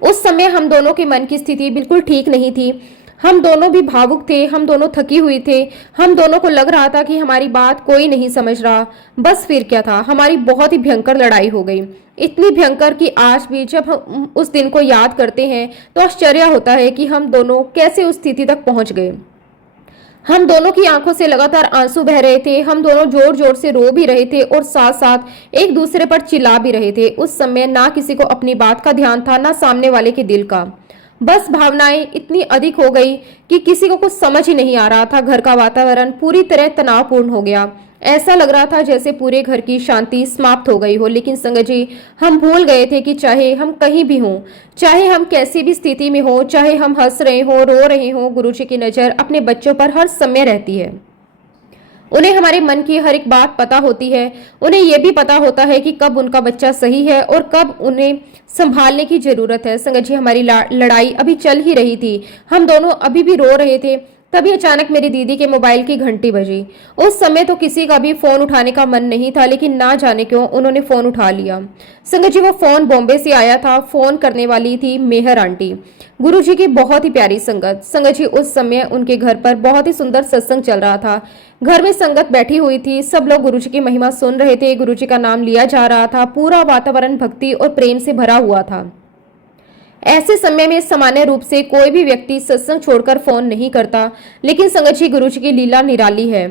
उस समय हम दोनों के मन की स्थिति बिल्कुल ठीक नहीं थी। हम दोनों भी भावुक थे, हम दोनों थकी हुई थे। हम दोनों को लग रहा था कि हमारी बात कोई नहीं समझ रहा। बस फिर क्या था, हमारी बहुत ही भयंकर लड़ाई हो गई। इतनी भयंकर कि आज भी जब हम उस दिन को याद करते हैं तो आश्चर्य होता है कि हम दोनों कैसे उस स्थिति तक पहुंच गए। हम दोनों की आंखों से लगातार आंसू बह रहे थे। हम दोनों जोर जोर से रो भी रहे थे और साथ साथ एक दूसरे पर चिल्ला भी रहे थे। उस समय ना किसी को अपनी बात का ध्यान था, ना सामने वाले के दिल का। बस भावनाएं इतनी अधिक हो गई कि किसी को कुछ समझ ही नहीं आ रहा था। घर का वातावरण पूरी तरह तनावपूर्ण हो गया। ऐसा लग रहा था जैसे पूरे घर की शांति समाप्त हो गई हो। लेकिन संगत जी, हम भूल गए थे कि चाहे हम कहीं भी हों, चाहे हम कैसी भी स्थिति में हो, चाहे हम हंस रहे हो, रो रहे हो, गुरुजी की नजर अपने बच्चों पर हर समय रहती है। उन्हें हमारे मन की हर एक बात पता होती है। उन्हें यह भी पता होता है कि कब उनका बच्चा सही है और कब उन्हें संभालने की जरूरत है। संगत जी, हमारी लड़ाई अभी चल ही रही थी। हम दोनों अभी भी रो रहे थे। तभी अचानक मेरी दीदी के मोबाइल की घंटी बजी। उस समय तो किसी का भी फोन उठाने का मन नहीं था, लेकिन ना जाने क्यों उन्होंने फोन उठा लिया। संगत जी, वो फोन बॉम्बे से आया था। फोन करने वाली थी मेहर आंटी, गुरुजी की बहुत ही प्यारी संगत। संगत जी, उस समय उनके घर पर बहुत ही सुंदर सत्संग चल रहा था। घर में संगत बैठी हुई थी। सब लोग गुरुजी की महिमा सुन रहे थे। गुरुजी का नाम लिया जा रहा था। पूरा वातावरण भक्ति और प्रेम से भरा हुआ था। ऐसे समय में सामान्य रूप से कोई भी व्यक्ति सत्संग छोड़कर फोन नहीं करता, लेकिन संगत जी, गुरुजी की लीला निराली है।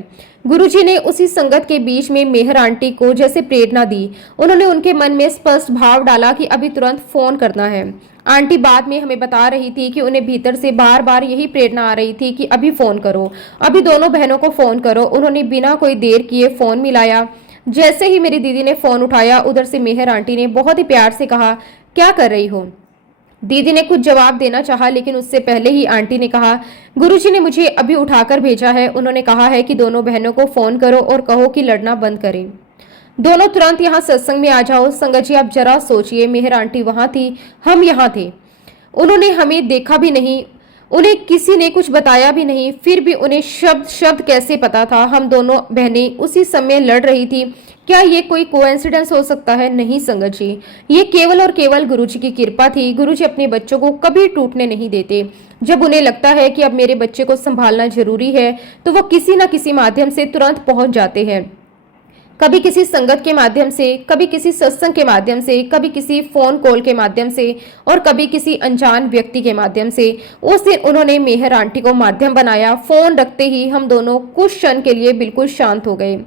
गुरुजी ने उसी संगत के बीच में मेहर आंटी को जैसे प्रेरणा दी। उन्होंने उनके मन में स्पष्ट भाव डाला कि अभी तुरंत फोन करना है। आंटी बाद में हमें बता रही थी कि उन्हें भीतर से बार बार यही प्रेरणा आ रही थी कि अभी फोन करो, अभी दोनों बहनों को फोन करो। उन्होंने बिना कोई देर किए फोन मिलाया। जैसे ही मेरी दीदी ने फोन उठाया, उधर से मेहर आंटी ने बहुत ही प्यार से कहा, क्या कर रही हो? दीदी ने कुछ जवाब देना चाहा, लेकिन उससे पहले ही आंटी ने कहा, गुरुजी ने मुझे अभी उठाकर भेजा है। उन्होंने कहा है कि दोनों बहनों को फोन करो और कहो कि लड़ना बंद करें। दोनों तुरंत यहाँ सत्संग में आ जाओ। संगत जी, आप जरा सोचिए, मेहर आंटी वहां थी, हम यहाँ थे। उन्होंने हमें देखा भी नहीं, उन्हें किसी ने कुछ बताया भी नहीं, फिर भी उन्हें शब्द शब्द कैसे पता था हम दोनों बहनें उसी समय लड़ रही थी। क्या ये कोई कोइंसिडेंस हो सकता है? नहीं संगत जी, ये केवल और केवल गुरुजी की कृपा थी। गुरुजी अपने बच्चों को कभी टूटने नहीं देते। जब उन्हें लगता है कि अब मेरे बच्चे को संभालना जरूरी है, तो वो किसी न किसी माध्यम से तुरंत पहुंच जाते हैं। कभी किसी संगत के माध्यम से, कभी किसी सत्संग के माध्यम से, कभी किसी फोन कॉल के माध्यम से और कभी किसी अनजान व्यक्ति के माध्यम से। उस दिन उन्होंने मेहर आंटी को माध्यम बनाया। फोन रखते ही हम दोनों कुछ क्षण के लिए बिल्कुल शांत हो गए।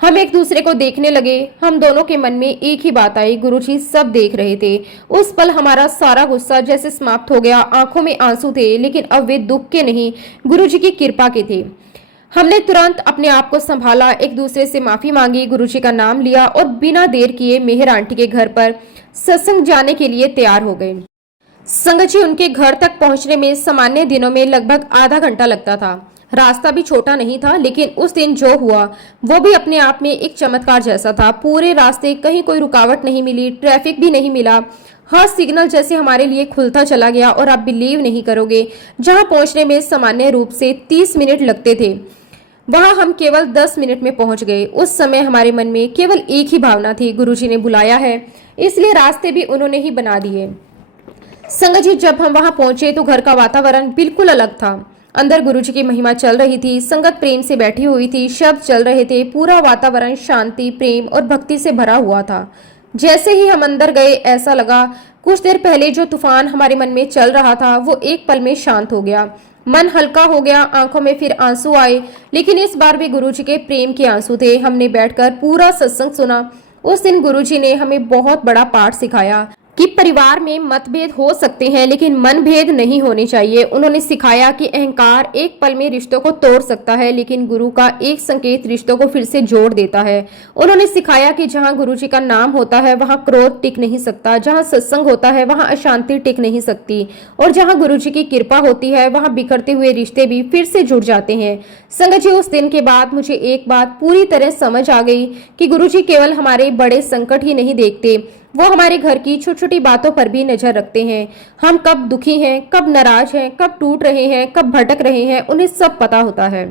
हम एक दूसरे को देखने लगे। हम दोनों के मन में एक ही बात आई, गुरुजी सब देख रहे थे। उस पल हमारा सारा गुस्सा जैसे समाप्त हो गया। आंखों में आंसू थे, लेकिन अब वे दुख के नहीं, गुरुजी की कृपा के थे। हमने तुरंत अपने आप को संभाला, एक दूसरे से माफी मांगी, गुरुजी का नाम लिया और बिना देर किए मेहर आंटी के घर पर सत्संग जाने के लिए तैयार हो गए। संगत जी, उनके घर तक पहुंचने में सामान्य दिनों में लगभग आधा घंटा लगता था। रास्ता भी छोटा नहीं था, लेकिन उस दिन जो हुआ वो भी अपने आप में एक चमत्कार जैसा था। पूरे रास्ते कहीं कोई रुकावट नहीं मिली, ट्रैफिक भी नहीं मिला। हर सिग्नल जैसे हमारे लिए खुलता चला गया और आप बिलीव नहीं करोगे, जहां पहुंचने में सामान्य रूप से 30 मिनट लगते थे, वहां हम केवल 10 मिनट में पहुंच गए। उस समय हमारे मन में केवल एक ही भावना थी, गुरुजी ने बुलाया है, इसलिए रास्ते भी उन्होंने ही बना दिए। संगत जी, जब हम वहां पहुंचे तो घर का वातावरण बिल्कुल अलग था। अंदर गुरुजी की महिमा चल रही थी, संगत प्रेम से बैठी हुई थी, शब्द चल रहे थे, पूरा वातावरण शांति, प्रेम और भक्ति से भरा हुआ था। जैसे ही हम अंदर गए, ऐसा लगा कुछ देर पहले जो तूफान हमारे मन में चल रहा था वो एक पल में शांत हो गया। मन हल्का हो गया, आंखों में फिर आंसू आए, लेकिन इस बार भी गुरुजी के प्रेम के आंसू थे। हमने बैठकर पूरा सत्संग सुना। उस दिन गुरुजी ने हमें बहुत बड़ा पाठ सिखाया कि परिवार में मतभेद हो सकते हैं, लेकिन मनभेद नहीं होने चाहिए। उन्होंने सिखाया कि अहंकार एक पल में रिश्तों को तोड़ सकता है, लेकिन गुरु का एक संकेत रिश्तों को फिर से जोड़ देता है। उन्होंने सिखाया कि जहां गुरुजी का नाम होता है वहां क्रोध टिक नहीं सकता, जहां सत्संग होता है वहां अशांति टिक नहीं सकती, और जहां गुरुजी की कृपा होती है वहां बिखरते हुए रिश्ते भी फिर से जुड़ जाते हैं। संगत जी, उस दिन के बाद मुझे एक बात पूरी तरह समझ आ गई कि गुरुजी केवल हमारे बड़े संकट ही नहीं देखते, वो हमारे घर की छोटी छोटी बातों पर भी नजर रखते हैं। हम कब दुखी हैं, कब नाराज हैं, कब टूट रहे हैं, कब भटक रहे हैं, उन्हें सब पता होता है।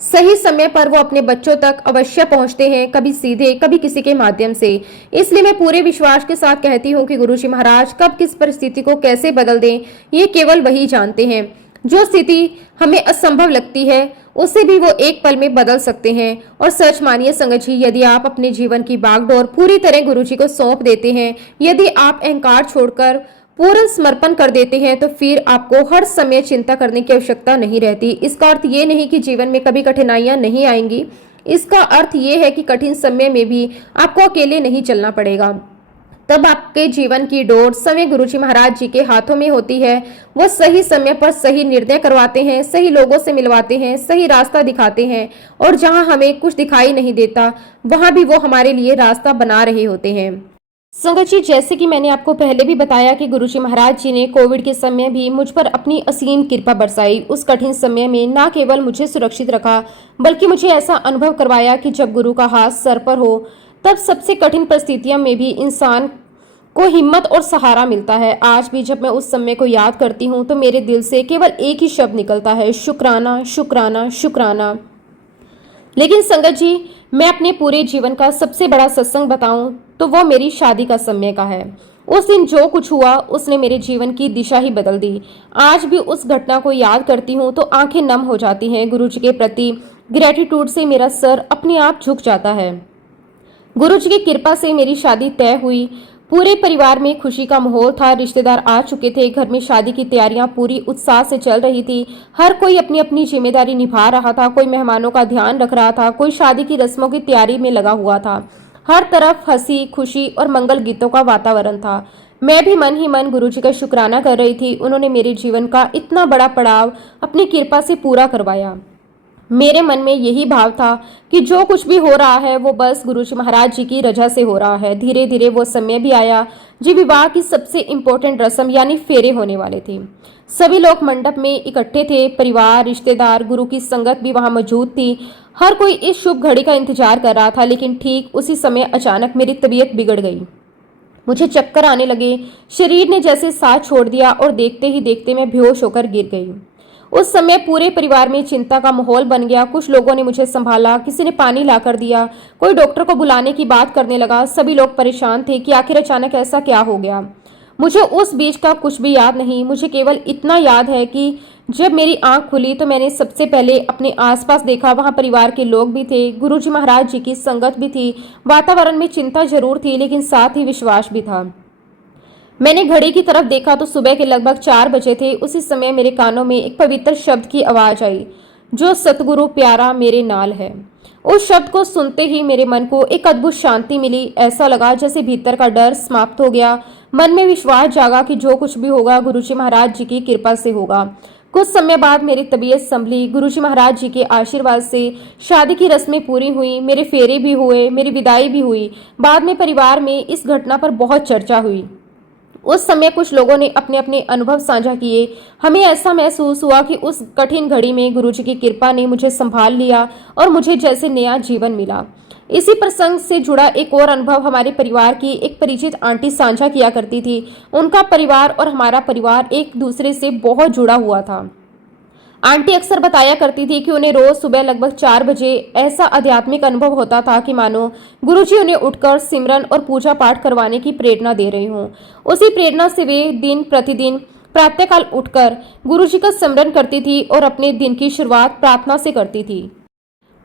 सही समय पर वो अपने बच्चों तक अवश्य पहुंचते हैं, कभी सीधे, कभी किसी के माध्यम से। इसलिए मैं पूरे विश्वास के साथ कहती हूँ कि गुरुजी महाराज कब किस परिस्थिति को कैसे बदल दें, ये केवल वही जानते हैं। जो स्थिति हमें असंभव लगती है उसे भी वो एक पल में बदल सकते हैं। और सच मानिए संगत जी, यदि आप अपने जीवन की बागडोर पूरी तरह गुरुजी को सौंप देते हैं, यदि आप अहंकार छोड़कर पूर्ण समर्पण कर देते हैं, तो फिर आपको हर समय चिंता करने की आवश्यकता नहीं रहती। इसका अर्थ ये नहीं कि जीवन में कभी कठिनाइयां नहीं आएंगी, इसका अर्थ ये है कि कठिन समय में भी आपको अकेले नहीं चलना पड़ेगा। तब आपके जीवन की डोर समय गुरुजी महाराज जी के हाथों में होती है। वो सही समय पर सही निर्णय करवाते हैं, सही लोगों से मिलवाते हैं, सही रास्ता दिखाते हैं, और जहां हमें कुछ दिखाई नहीं देता वहां भी वो हमारे लिए रास्ता बना रहे होते हैं। संगत जी, जैसे कि मैंने आपको पहले भी बताया कि गुरुजी महाराज जी ने कोविड के समय भी मुझ पर अपनी असीम कृपा बरसाई। उस कठिन समय में न केवल मुझे सुरक्षित रखा, बल्कि मुझे ऐसा अनुभव करवाया कि जब गुरु का हाथ सर पर हो तब सबसे कठिन परिस्थितियों में भी इंसान को हिम्मत और सहारा मिलता है। आज भी जब मैं उस समय को याद करती हूँ तो मेरे दिल से केवल एक ही शब्द निकलता है, शुक्राना, शुक्राना, शुक्राना। लेकिन संगत जी, मैं अपने पूरे जीवन का सबसे बड़ा सत्संग बताऊं तो वो मेरी शादी का समय का है। उस दिन जो कुछ हुआ उसने मेरे जीवन की दिशा ही बदल दी। आज भी उस घटना को याद करती हूँ तो आंखें नम हो जाती हैं। गुरुजी के प्रति ग्रेटिट्यूड से मेरा सर अपने आप झुक जाता है। गुरुजी की कृपा से मेरी शादी तय हुई। पूरे परिवार में खुशी का माहौल था। रिश्तेदार आ चुके थे। घर में शादी की तैयारियां पूरी उत्साह से चल रही थी। हर कोई अपनी अपनी जिम्मेदारी निभा रहा था। कोई मेहमानों का ध्यान रख रहा था, कोई शादी की रस्मों की तैयारी में लगा हुआ था। हर तरफ हंसी खुशी और मंगल गीतों का वातावरण था। मैं भी मन ही मन गुरुजी का शुक्राना कर रही थी। उन्होंने मेरे जीवन का इतना बड़ा पड़ाव अपनी कृपा से पूरा करवाया। मेरे मन में यही भाव था कि जो कुछ भी हो रहा है वो बस गुरुजी महाराज जी की रजा से हो रहा है। धीरे धीरे वो समय भी आया जी विवाह की सबसे इम्पोर्टेंट रस्म यानी फेरे होने वाले थे। सभी लोग मंडप में इकट्ठे थे। परिवार, रिश्तेदार, गुरु की संगत भी वहां मौजूद थी। हर कोई इस शुभ घड़ी का इंतजार कर रहा था। लेकिन ठीक उसी समय अचानक मेरी तबीयत बिगड़ गई। मुझे चक्कर आने लगे। शरीर ने जैसे साथ छोड़ दिया और देखते ही देखते मैं बेहोश होकर गिर गई। उस समय पूरे परिवार में चिंता का माहौल बन गया। कुछ लोगों ने मुझे संभाला, किसी ने पानी लाकर दिया, कोई डॉक्टर को बुलाने की बात करने लगा। सभी लोग परेशान थे कि आखिर अचानक ऐसा क्या हो गया। मुझे उस बीच का कुछ भी याद नहीं। मुझे केवल इतना याद है कि जब मेरी आंख खुली तो मैंने सबसे पहले अपने आसपास देखा। वहां परिवार के लोग भी थे, गुरुजी महाराज जी की संगत भी थी। वातावरण में चिंता जरूर थी लेकिन साथ ही विश्वास भी था। मैंने घड़ी की तरफ देखा तो सुबह के लगभग 4 बजे थे। उसी समय मेरे कानों में एक पवित्र शब्द की आवाज आई, जो सतगुरु प्यारा मेरे नाल है। उस शब्द को सुनते ही मेरे मन को एक अद्भुत शांति मिली। ऐसा लगा जैसे भीतर का डर समाप्त हो गया। मन में विश्वास जागा कि जो कुछ भी होगा गुरुजी महाराज जी की कृपा से होगा। कुछ समय बाद मेरी तबीयत संभली। गुरुजी महाराज जी के आशीर्वाद से शादी की रस्में पूरी हुई, मेरे फेरे भी हुए, मेरी विदाई भी हुई। बाद में परिवार में इस घटना पर बहुत चर्चा हुई। उस समय कुछ लोगों ने अपने अपने अनुभव साझा किए। हमें ऐसा महसूस हुआ कि उस कठिन घड़ी में गुरुजी की कृपा ने मुझे संभाल लिया और मुझे जैसे नया जीवन मिला। इसी प्रसंग से जुड़ा एक और अनुभव हमारे परिवार की एक परिचित आंटी साझा किया करती थी। उनका परिवार और हमारा परिवार एक दूसरे से बहुत जुड़ा हुआ था। आंटी अक्सर बताया करती थी कि उन्हें रोज सुबह लगभग 4 बजे ऐसा आध्यात्मिक अनुभव होता था कि मानो गुरुजी उन्हें उठकर सिमरन और पूजा पाठ करवाने की प्रेरणा दे रही हों। उसी प्रेरणा से वे दिन प्रतिदिन प्रातःकाल उठकर गुरुजी का सिमरन करती थी और अपने दिन की शुरुआत प्रार्थना से करती थी।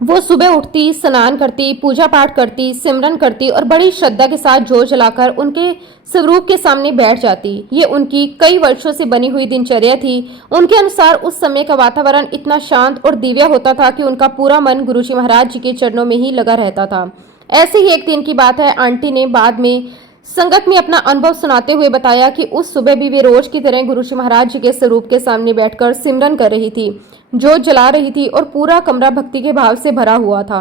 वो सुबह उठती, स्नान करती, पूजा पाठ करती, सिमरन करती और बड़ी श्रद्धा के साथ जोत जलाकर उनके स्वरूप के सामने बैठ जाती। ये उनकी कई वर्षों से बनी हुई दिनचर्या थी। उनके अनुसार उस समय का वातावरण इतना शांत और दिव्य होता था कि उनका पूरा मन गुरुजी महाराज जी के चरणों में ही लगा रहता था। ऐसे ही एक दिन की बात है। आंटी ने बाद में संगत में अपना अनुभव सुनाते हुए बताया कि उस सुबह भी वे रोज की तरह गुरुजी महाराज जी के स्वरूप के सामने बैठकर सिमरन कर रही थी, जोत जला रही थी और पूरा कमरा भक्ति के भाव से भरा हुआ था।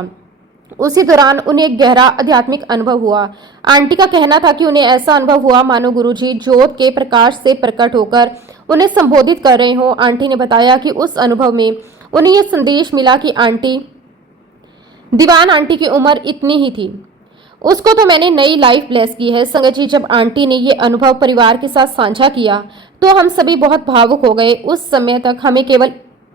उसी दौरान उन्हें एक गहरा आध्यात्मिक अनुभव हुआ। आंटी का कहना था कि उन्हें ऐसा अनुभव हुआ मानो गुरुजी ज्योत के प्रकाश से प्रकट होकर उन्हें संबोधित कर रहे हों। आंटी ने बताया कि उस अनुभव में उन्हें यह संदेश मिला कि दीवान आंटी की उम्र इतनी ही थी, उसको तो मैंने नई लाइफ ब्लेस की है। संगत जी, जब आंटी ने ये अनुभव परिवार के साथ साझा किया तो हम सभी बहुत भावुक हो गए। उस समय तक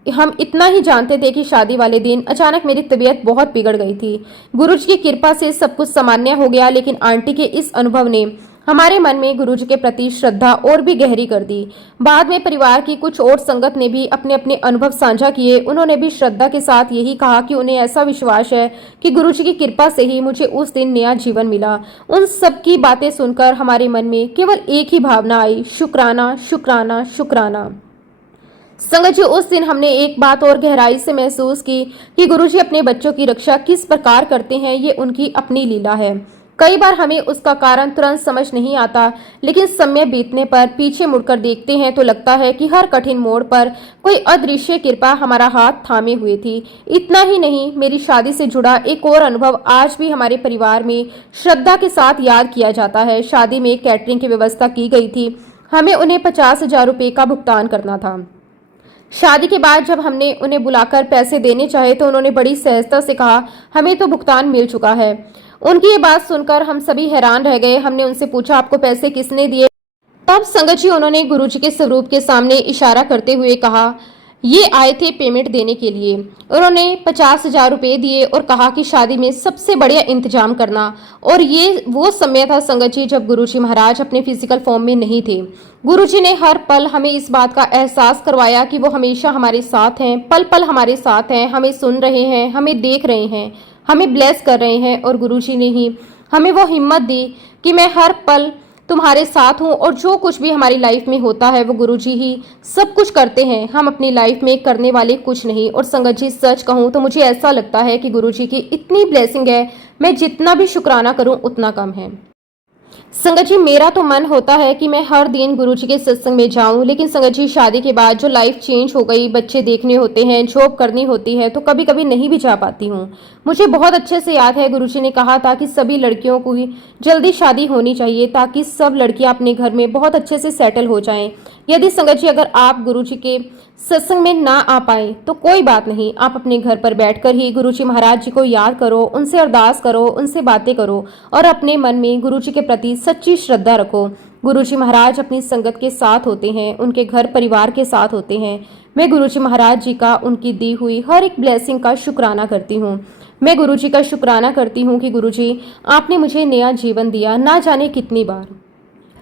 हम इतना ही जानते थे कि शादी वाले दिन अचानक मेरी तबीयत बहुत बिगड़ गई थी। गुरुजी की कृपा से सब कुछ सामान्य हो गया, लेकिन आंटी के इस अनुभव ने हमारे मन में गुरुजी के प्रति श्रद्धा और भी गहरी कर दी। बाद में परिवार की कुछ और संगत ने भी अपने अपने अनुभव साझा किए। उन्होंने भी श्रद्धा के साथ यही कहा कि उन्हें ऐसा विश्वास है कि गुरुजी की कृपा से ही मुझे उस दिन नया जीवन मिला। उन सब की बातें सुनकर हमारे मन में केवल एक ही भावना आई, शुक्राना, शुक्राना, शुक्राना। संगत जी, उस दिन हमने एक बात और गहराई से महसूस की कि गुरुजी अपने बच्चों की रक्षा किस प्रकार करते हैं। ये उनकी अपनी लीला है। कई बार हमें उसका कारण तुरंत समझ नहीं आता, लेकिन समय बीतने पर पीछे मुड़कर देखते हैं तो लगता है कि हर कठिन मोड़ पर कोई अदृश्य कृपा हमारा हाथ थामे हुए थी। इतना ही नहीं, मेरी शादी से जुड़ा एक और अनुभव आज भी हमारे परिवार में श्रद्धा के साथ याद किया जाता है। शादी में कैटरिंग की व्यवस्था की गई थी। हमें उन्हें 50,000 रुपये का भुगतान करना था। शादी के बाद जब हमने उन्हें बुलाकर पैसे देने चाहे तो उन्होंने बड़ी सहजता से कहा, हमें तो भुगतान मिल चुका है। उनकी ये बात सुनकर हम सभी हैरान रह गए। हमने उनसे पूछा, आपको पैसे किसने दिए? तब संगत जी उन्होंने गुरुजी के स्वरूप के सामने इशारा करते हुए कहा, ये आए थे पेमेंट देने के लिए। उन्होंने 50,000 रुपये दिए और कहा कि शादी में सबसे बढ़िया इंतजाम करना। और ये वो समय था संगत जी जब गुरुजी महाराज अपने फिजिकल फॉर्म में नहीं थे। गुरुजी ने हर पल हमें इस बात का एहसास करवाया कि वो हमेशा हमारे साथ हैं, पल पल हमारे साथ हैं, हमें सुन रहे हैं, हमें देख रहे हैं, हमें ब्लेस कर रहे हैं। और गुरुजी ने ही हमें वो हिम्मत दी कि मैं हर पल तुम्हारे साथ हूँ और जो कुछ भी हमारी लाइफ में होता है वो गुरुजी ही सब कुछ करते हैं, हम अपनी लाइफ में करने वाले कुछ नहीं। और संगत जी सच कहूँ तो मुझे ऐसा लगता है कि गुरुजी की इतनी ब्लेसिंग है, मैं जितना भी शुक्राना करूँ उतना कम है। संगत जी मेरा तो मन होता है कि मैं हर दिन गुरुजी के सत्संग में जाऊं, लेकिन संगत जी शादी के बाद जो लाइफ चेंज हो गई, बच्चे देखने होते हैं, जॉब करनी होती है, तो कभी कभी नहीं भी जा पाती हूं। मुझे बहुत अच्छे से याद है गुरुजी ने कहा था कि सभी लड़कियों को ही जल्दी शादी होनी चाहिए ताकि सब लड़कियां अपने घर में बहुत अच्छे से सेटल हो जाएं। यदि संगत जी अगर आप गुरुजी के सत्संग में ना आ पाए तो कोई बात नहीं, आप अपने घर पर बैठकर ही गुरुजी महाराज जी को याद करो, उनसे अरदास करो, उनसे बातें करो और अपने मन में गुरुजी के प्रति सच्ची श्रद्धा रखो। गुरुजी महाराज अपनी संगत के साथ होते हैं, उनके घर परिवार के साथ होते हैं। मैं गुरुजी महाराज जी का उनकी दी हुई हर एक ब्लेसिंग का शुक्राना करती हूँ। मैं गुरुजी का शुक्राना करती हूँ कि गुरुजी आपने मुझे नया जीवन दिया, ना जाने कितनी बार।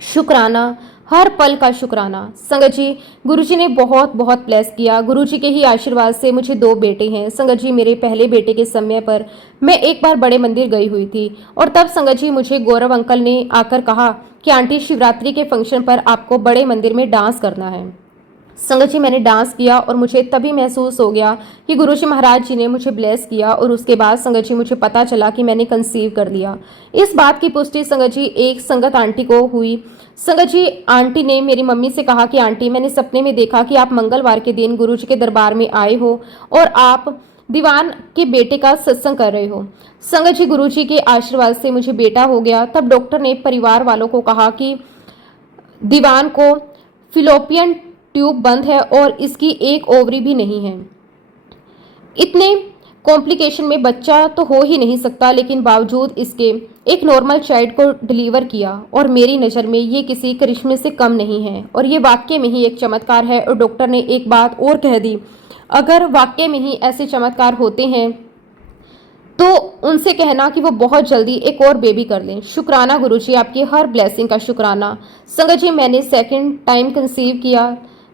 शुक्राना, हर पल का शुक्राना। संगत जी गुरुजी ने बहुत बहुत ब्लेस किया। गुरुजी के ही आशीर्वाद से मुझे 2 बेटे हैं। संगत जी मेरे पहले बेटे के समय पर मैं एक बार बड़े मंदिर गई हुई थी और तब संगत जी मुझे गौरव अंकल ने आकर कहा कि आंटी शिवरात्रि के फंक्शन पर आपको बड़े मंदिर में डांस करना है। संगत जी मैंने डांस किया और मुझे तभी महसूस हो गया कि गुरुजी महाराज जी ने मुझे ब्लेस किया और उसके बाद संगत जी मुझे पता चला कि मैंने कंसीव कर लिया। इस बात की पुष्टि संगत जी एक संगत आंटी को हुई। संगत जी आंटी ने मेरी मम्मी से कहा कि आंटी मैंने सपने में देखा कि आप मंगलवार के दिन गुरुजी के दरबार में आए हो और आप दीवान के बेटे का सत्संग कर रहे हो। संगत जी गुरुजी के आशीर्वाद से मुझे बेटा हो गया। तब डॉक्टर ने परिवार वालों को कहा कि दीवान को फिलोपियन ट्यूब बंद है और इसकी एक ओवरी भी नहीं है। इतने कॉम्प्लिकेशन में बच्चा तो हो ही नहीं सकता, लेकिन बावजूद इसके एक नॉर्मल चाइल्ड को डिलीवर किया और मेरी नज़र में ये किसी करिश्मे से कम नहीं है और ये वाकई में ही एक चमत्कार है। और डॉक्टर ने एक बात और कह दी, अगर वाकई में ही ऐसे चमत्कार होते हैं तो उनसे कहना कि वो बहुत जल्दी एक और बेबी कर लें। शुक्राना गुरुजी आपकी हर ब्लेसिंग का शुक्राना। संगत जी मैंने सेकंड टाइम कंसीव किया,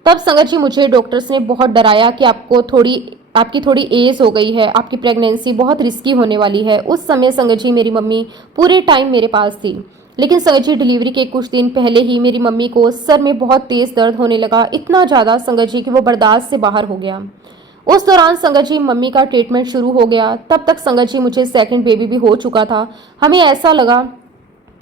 तब संगत जी मुझे डॉक्टर्स ने बहुत डराया कि आपकी थोड़ी एज हो गई है, आपकी प्रेगनेंसी बहुत रिस्की होने वाली है। उस समय संगत जी मेरी मम्मी पूरे टाइम मेरे पास थी, लेकिन संगत जी डिलीवरी के कुछ दिन पहले ही मेरी मम्मी को सर में बहुत तेज दर्द होने लगा, इतना ज़्यादा संगत जी कि वो बर्दाश्त से बाहर हो गया। उस दौरान संगत जी मम्मी का ट्रीटमेंट शुरू हो गया। तब तक संगत जी मुझे सेकंड बेबी भी हो चुका था। हमें ऐसा लगा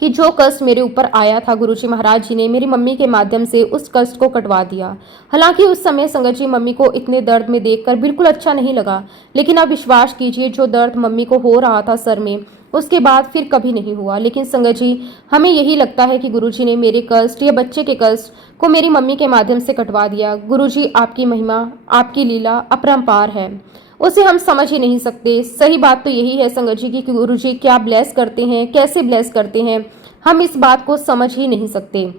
कि जो कष्ट मेरे ऊपर आया था गुरुजी महाराज जी ने मेरी मम्मी के माध्यम से उस कष्ट को कटवा दिया। हालांकि उस समय संगत जी मम्मी को इतने दर्द में देखकर बिल्कुल अच्छा नहीं लगा, लेकिन आप विश्वास कीजिए जो दर्द मम्मी को हो रहा था सर में उसके बाद फिर कभी नहीं हुआ। लेकिन संगत जी हमें यही लगता है कि गुरुजी ने मेरे कष्ट या बच्चे के कष्ट को मेरी मम्मी के माध्यम से कटवा दिया। गुरुजी आपकी महिमा, आपकी लीला अपरंपार है, उसे हम समझ ही नहीं सकते। सही बात तो यही है संगत जी की गुरुजी क्या ब्लेस करते हैं, कैसे ब्लेस करते हैं, हम इस बात को समझ ही नहीं सकते।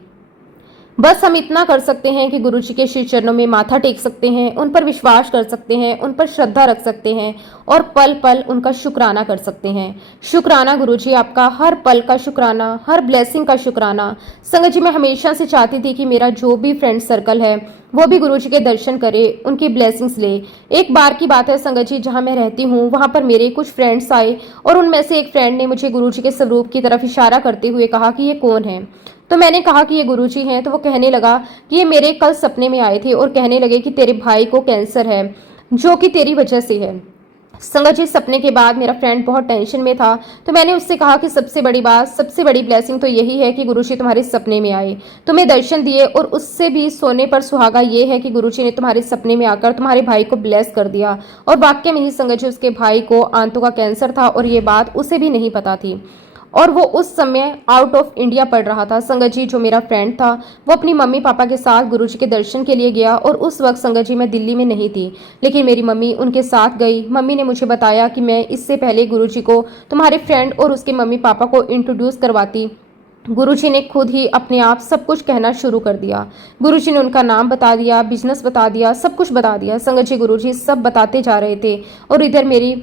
बस हम इतना कर सकते हैं कि गुरुजी के श्री चरणों में माथा टेक सकते हैं, उन पर विश्वास कर सकते हैं, उन पर श्रद्धा रख सकते हैं और पल पल उनका शुक्राना कर सकते हैं। शुक्राना गुरुजी आपका, हर पल का शुक्राना, हर ब्लेसिंग का शुक्राना। संगत जी मैं हमेशा से चाहती थी कि मेरा जो भी फ्रेंड सर्कल है वो भी गुरुजी के दर्शन करे, उनकी ब्लेसिंग्स ले। एक बार की बात है संगत जी, जहाँ मैं रहती हूँ वहाँ पर मेरे कुछ फ्रेंड्स आए और उनमें से एक फ्रेंड ने मुझे गुरुजी के स्वरूप की तरफ इशारा करते हुए कहा कि ये कौन है। तो मैंने कहा कि ये गुरुजी हैं। तो वो कहने लगा कि ये मेरे कल सपने में आए थे और कहने लगे कि तेरे भाई को कैंसर है जो कि तेरी वजह से है। संगत जी सपने के बाद मेरा फ्रेंड बहुत टेंशन में था, तो मैंने उससे कहा कि सबसे बड़ी बात, सबसे बड़ी ब्लेसिंग तो यही है कि गुरुजी तुम्हारे सपने में आए, तुम्हें दर्शन दिए और उससे भी सोने पर सुहागा ये है कि गुरुजी ने तुम्हारे सपने में आकर तुम्हारे भाई को ब्लेस कर दिया। और वाकई में ही संगत जी उसके भाई को आंतों का कैंसर था और ये बात उसे भी नहीं पता थी और वो उस समय आउट ऑफ इंडिया पढ़ रहा था। संगत जी जो मेरा फ्रेंड था वो अपनी मम्मी पापा के साथ गुरुजी के दर्शन के लिए गया और उस वक्त संगत जी मैं दिल्ली में नहीं थी, लेकिन मेरी मम्मी उनके साथ गई। मम्मी ने मुझे बताया कि मैं इससे पहले गुरुजी को तुम्हारे फ्रेंड और उसके मम्मी पापा को इंट्रोड्यूस करवाती। गुरुजी ने खुद ही अपने आप सब कुछ कहना शुरू कर दिया। गुरुजी ने उनका नाम बता दिया, बिजनेस बता दिया, सब कुछ बता दिया। संगत जी गुरुजी सब बताते जा रहे थे और इधर मेरी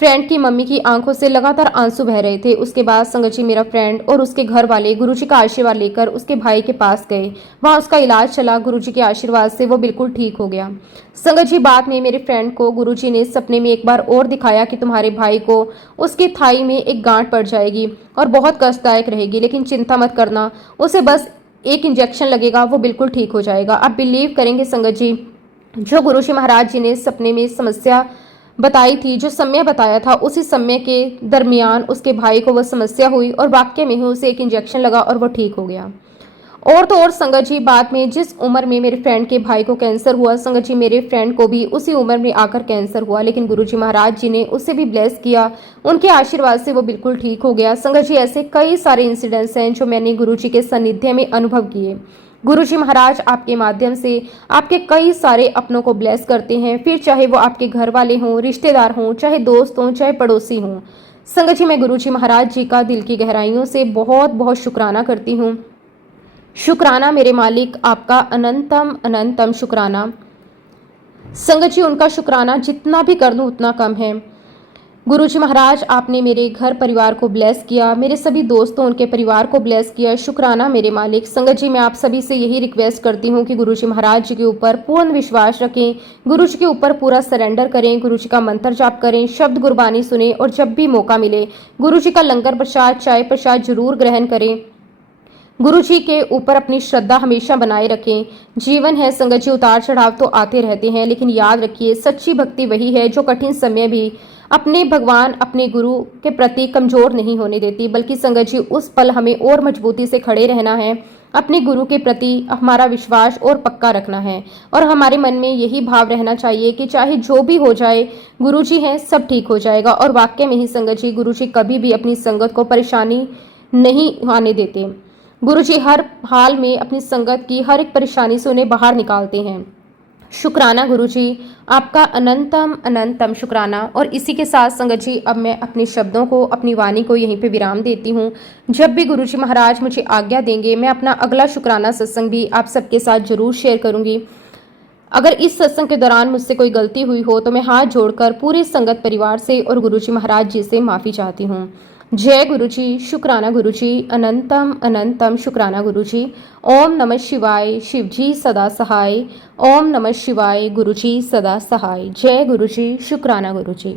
फ्रेंड की मम्मी की आंखों से लगातार आंसू बह रहे थे। उसके बाद संगत जी मेरा फ्रेंड और उसके घर वाले गुरुजी का आशीर्वाद लेकर उसके भाई के पास गए। वहां उसका इलाज चला। गुरुजी के आशीर्वाद से वो बिल्कुल ठीक हो गया। संगत जी बाद में मेरे फ्रेंड को गुरुजी ने सपने में एक बार और दिखाया कि तुम्हारे भाई को उसकी थाई में एक गांठ पड़ जाएगी और बहुत कष्टदायक रहेगी, लेकिन चिंता मत करना, उसे बस एक इंजेक्शन लगेगा, वो बिल्कुल ठीक हो जाएगा। आप बिलीव करेंगे संगत जी, जो गुरुजी महाराज जी ने सपने में समस्या बताई थी, जो समय बताया था, उसी समय के दरमियान उसके भाई को वह समस्या हुई और वाक्य में ही उसे एक इंजेक्शन लगा और वो ठीक हो गया। और तो और संगत जी बाद में जिस उम्र में मेरे फ्रेंड के भाई को कैंसर हुआ, संगत जी मेरे फ्रेंड को भी उसी उम्र में आकर कैंसर हुआ, लेकिन गुरुजी महाराज जी ने उसे भी ब्लेस किया। उनके आशीर्वाद से वो बिल्कुल ठीक हो गया। संगत जी ऐसे कई सारे इंसिडेंट्स हैं जो मैंने गुरुजी के सानिध्य में अनुभव किए। गुरुजी महाराज आपके माध्यम से आपके कई सारे अपनों को ब्लेस करते हैं, फिर चाहे वो आपके घर वाले हों, रिश्तेदार हों, चाहे दोस्त हों, चाहे पड़ोसी हों। संगत जी मैं गुरुजी महाराज जी का दिल की गहराइयों से बहुत बहुत शुक्राना करती हूँ। शुक्राना मेरे मालिक, आपका अनंतम अनंतम शुक्राना। संगत जी उनका शुक्राना जितना भी कर लूँ उतना कम है। गुरुजी महाराज आपने मेरे घर परिवार को ब्लेस किया, मेरे सभी दोस्तों उनके परिवार को ब्लेस किया। शुक्राना मेरे मालिक। संगत जी मैं आप सभी से यही रिक्वेस्ट करती हूँ कि गुरुजी महाराज जी के ऊपर पूर्ण विश्वास रखें, गुरुजी के ऊपर पूरा सरेंडर करें, गुरुजी का मंत्र जाप करें, शब्द गुरबानी सुने और जब भी मौका मिले गुरुजी का लंगर प्रसाद, चाय प्रसाद जरूर ग्रहण करें। गुरुजी के ऊपर अपनी श्रद्धा हमेशा बनाए रखें। जीवन है संगत जी, उतार चढ़ाव तो आते रहते हैं, लेकिन याद रखिए सच्ची भक्ति वही है जो कठिन समय भी अपने भगवान, अपने गुरु के प्रति कमजोर नहीं होने देती, बल्कि संगत जी उस पल हमें और मजबूती से खड़े रहना है। अपने गुरु के प्रति हमारा विश्वास और पक्का रखना है और हमारे मन में यही भाव रहना चाहिए कि चाहे जो भी हो जाए गुरुजी हैं, सब ठीक हो जाएगा। और वाकई में ही संगत जी गुरुजी कभी भी अपनी संगत को परेशानी नहीं आने देते। गुरुजी हर हाल में अपनी संगत की हर एक परेशानी से उन्हें बाहर निकालते हैं। शुक्राना गुरुजी, आपका अनंतम अनंतम शुक्राना। और इसी के साथ संगत जी अब मैं अपने शब्दों को, अपनी वाणी को यहीं पे विराम देती हूँ। जब भी गुरुजी महाराज मुझे आज्ञा देंगे मैं अपना अगला शुक्राना सत्संग भी आप सबके साथ जरूर शेयर करूंगी। अगर इस सत्संग के दौरान मुझसे कोई गलती हुई हो तो मैं हाथ जोड़कर पूरे संगत परिवार से और गुरुजी महाराज जी से माफ़ी चाहती हूँ। जय गुरुजी, शुक्राना गुरुजी, अनंतम अनंतम शुक्राना गुरुजी। ओम नमः शिवाय, शिवजी सदा सहाय। ओम नमः शिवाय, गुरुजी सदा सहाय। जय गुरुजी, शुक्राना गुरुजी।